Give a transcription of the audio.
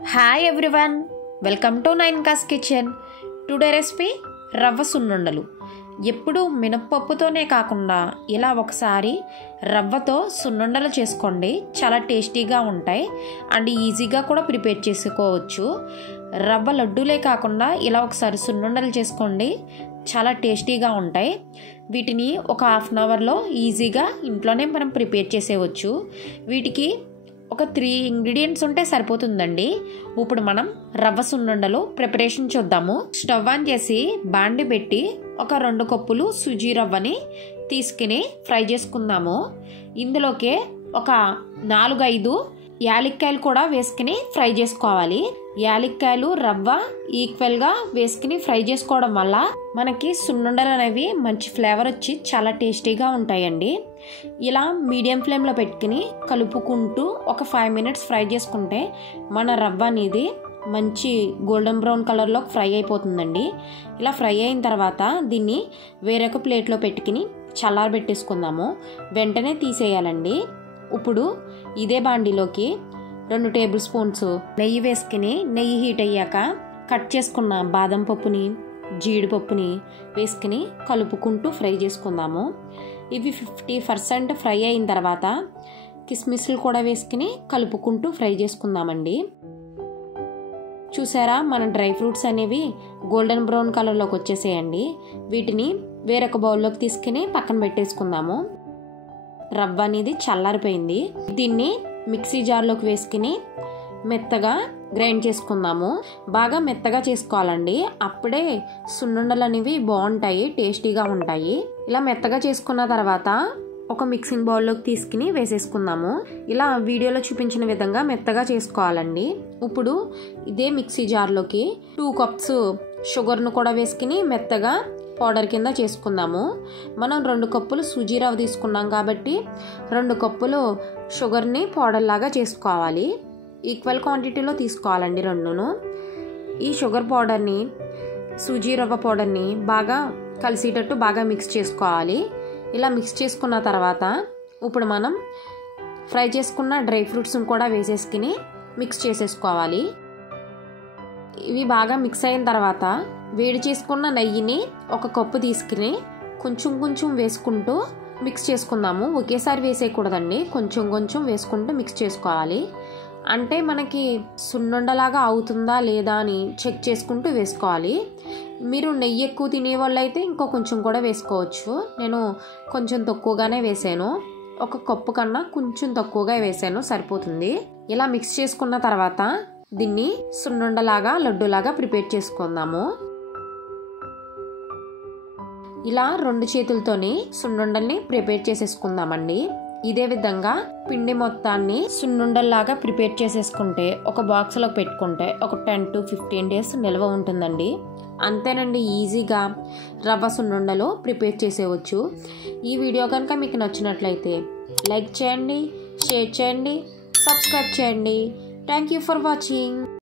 Hi everyone, welcome to నైన్కాస్ కిచెన్. Today recipe రవ్వ సున్నుండలు. ఎప్పుడు మినప్పప్పుతోనే కాకుండా ఇలా ఒకసారి రవ్వతో సున్నుండలు చేసుకోండి. చాలా టేస్టీగా ఉంటాయి అండ్ ఈజీగా కూడా ప్రిపేర్ చేసుకోవచ్చు. రవ్వ లడ్డూలే కాకుండా ఇలా ఒకసారి సున్నుండలు చేసుకోండి, చాలా టేస్టీగా ఉంటాయి. వీటిని ఒక హాఫ్ అన్ అవర్లో ఈజీగా ఇంట్లోనే మనం ప్రిపేర్ చేసేవచ్చు. వీటికి ఒక 3 ఇంగ్రీడియంట్స్ ఉంటే సరిపోతుందండి. ఇప్పుడు మనం రవ్వ సున్నుండలు ప్రిపరేషన్ చూద్దాము. స్టవ్ ఆన్ చేసి బాండి పెట్టి ఒక 2 కప్పులు సుజీ రవ్వని తీసుకుని ఫ్రై చేసుకుందాము. ఇందులోకి ఒక 4-5 యాలక్కాయలు కూడా వేసుకుని ఫ్రై చేసుకోవాలి. యాలక్కాయలు రవ్వ ఈక్వల్గా వేసుకుని ఫ్రై చేసుకోవడం వల్ల మనకి సున్నుండలు అనేవి మంచి ఫ్లేవర్ వచ్చి చాలా టేస్టీగా ఉంటాయండి. ఇలా మీడియం ఫ్లేమ్లో పెట్టుకుని కలుపుకుంటూ ఒక 5 మినిట్స్ ఫ్రై చేసుకుంటే మన రవ్వ అనేది మంచి గోల్డెన్ బ్రౌన్ కలర్లో ఫ్రై అయిపోతుందండి. ఇలా ఫ్రై అయిన తర్వాత దీన్ని వేరొక ప్లేట్లో పెట్టుకుని చల్లారబెట్టేసుకుందాము. వెంటనే తీసేయాలండి. ఇప్పుడు ఇదే బాండిలోకి 2 టేబుల్ స్పూన్స్ నెయ్యి వేసుకుని, నెయ్యి హీట్ అయ్యాక కట్ చేసుకున్న బాదం పప్పుని, జీడిపప్పుని వేసుకుని కలుపుకుంటూ ఫ్రై చేసుకుందాము. ఇవి 50% ఫ్రై అయిన తర్వాత కిస్మిస్లు కూడా వేసుకుని కలుపుకుంటూ ఫ్రై చేసుకుందామండి. చూసారా, మన డ్రై ఫ్రూట్స్ అనేవి గోల్డెన్ బ్రౌన్ కలర్లోకి వచ్చేసేయండి. వీటిని వేరొక బౌల్లోకి తీసుకుని పక్కన పెట్టేసుకుందాము. రవ్వ అనేది చల్లారిపోయింది. దీన్ని మిక్సీ జార్లోకి వేసుకుని మెత్తగా గ్రైండ్ చేసుకుందాము. బాగా మెత్తగా చేసుకోవాలండి, అప్పుడే సున్నుండలు అనేవి బాగుంటాయి, టేస్టీగా ఉంటాయి. ఇలా మెత్తగా చేసుకున్న తర్వాత ఒక మిక్సింగ్ బౌల్లోకి తీసుకుని వేసేసుకుందాము. ఇలా వీడియోలో చూపించిన విధంగా మెత్తగా చేసుకోవాలండి. ఇప్పుడు ఇదే మిక్సీ జార్లోకి 2 కప్స్ షుగర్ను కూడా వేసుకుని మెత్తగా పౌడర్ కింద చేసుకుందాము. మనం 2 కప్పులు సూజీ రవ్వ తీసుకున్నాం కాబట్టి 2 కప్పులు షుగర్ని పౌడర్ లాగా చేసుకోవాలి. ఈక్వల్ క్వాంటిటీలో తీసుకోవాలండి రెండును. ఈ షుగర్ పౌడర్ని, సూజీ రవ్వ పౌడర్ని బాగా కలిసేటట్టు బాగా మిక్స్ చేసుకోవాలి. ఇలా మిక్స్ చేసుకున్న తర్వాత ఇప్పుడు మనం ఫ్రై చేసుకున్న డ్రై ఫ్రూట్స్ని కూడా వేసేసుకుని మిక్స్ చేసేసుకోవాలి. ఇవి బాగా మిక్స్ అయిన తర్వాత వేడి చేసుకున్న నెయ్యిని 1 కప్పు తీసుకుని కొంచెం కొంచెం వేసుకుంటూ మిక్స్ చేసుకుందాము. ఒకేసారి వేసేయకూడదండి, కొంచెం కొంచెం వేసుకుంటూ మిక్స్ చేసుకోవాలి. అంటే మనకి సున్నుండలాగా అవుతుందా లేదా అని చెక్ చేసుకుంటూ వేసుకోవాలి. మీరు నెయ్యి ఎక్కువ తినే వాళ్ళు అయితే ఇంకో కొంచెం కూడా వేసుకోవచ్చు. నేను కొంచెం తక్కువగానే వేసాను, 1 కప్పు కన్నా కొంచెం తక్కువగా వేసాను, సరిపోతుంది. ఇలా మిక్స్ చేసుకున్న తర్వాత దీన్ని సున్నుండలాగా లడ్డూలాగా ప్రిపేర్ చేసుకుందాము. ఇలా 2 చేతులతోని సున్నుండల్ని ప్రిపేర్ చేసేసుకుందామండి. ఇదే విధంగా పిండి మొత్తాన్ని సున్నుండల్లాగా ప్రిపేర్ చేసేసుకుంటే ఒక బాక్స్లో పెట్టుకుంటే ఒక 10 to 15 డేస్ నిల్వ ఉంటుందండి. అంతేనండి, ఈజీగా రవ్వ సున్నుండలు ప్రిపేర్ చేసేవచ్చు. ఈ వీడియో కనుక మీకు నచ్చినట్లయితే లైక్ చేయండి, షేర్ చేయండి, సబ్స్క్రైబ్ చేయండి. Thank you for watching.